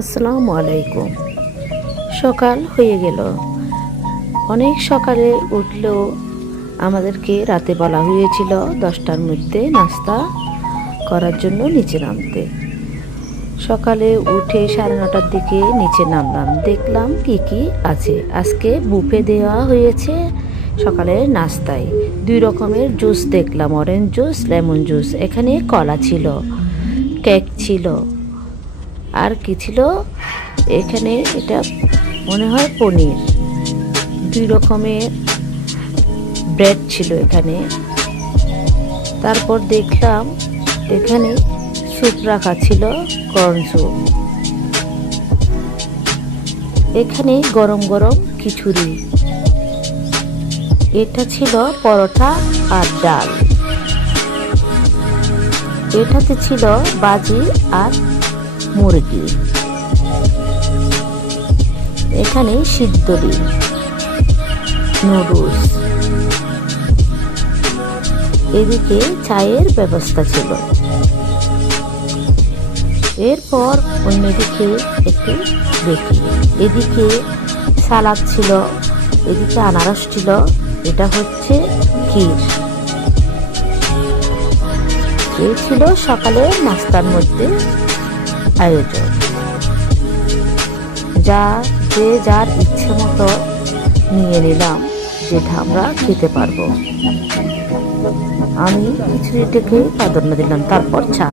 আসসালামু আলাইকুম। সকাল হয়ে গেল। অনেক সকালে উঠলেও আমাদেরকে রাতে বলা হয়েছিল 10টার মধ্যে নাস্তা করার জন্য নিচে নামতে। সকালে উঠে 9:30টার দিকে নিচে নামলাম, দেখলাম কি কি আছে। আজকে বুফে দেওয়া হয়েছে সকালের নাস্তায়। 2 রকমের জুস দেখলাম, অরেঞ্জ জুস, লেমন জুস। এখানে কলা ছিল, কেক ছিল, আর কি ছিল এখানে, এটা মনে হয় পনির। 2 রকমের ব্রেড ছিল এখানে। তারপর দেখলাম এখানে স্যুপ রাখা ছিল, কর্ন স্যুপ। এখানে গরম গরম খিচুড়ি। এটা ছিল পরোটা আর ডাল। এটাতে ছিল বাজি আর মুরগি। এখানে সিদ্ধ ডিম, নুডলস। এদিকে চায়ের ব্যবস্থা ছিল। এরপর অন্যদিকে একটু দেখি, এদিকে সালাদ ছিল, এদিকে আনারস ছিল। এটা হচ্ছে ক্ষীর। এই ছিল সকালের নাস্তার মধ্যে আয়োজন। যে যার ইচ্ছে মতো নিয়ে নিলাম, যেটা আমরা খেতে পারবো। আমি খিচুড়িটাকে প্রাধান্য দিলাম, তারপর চা।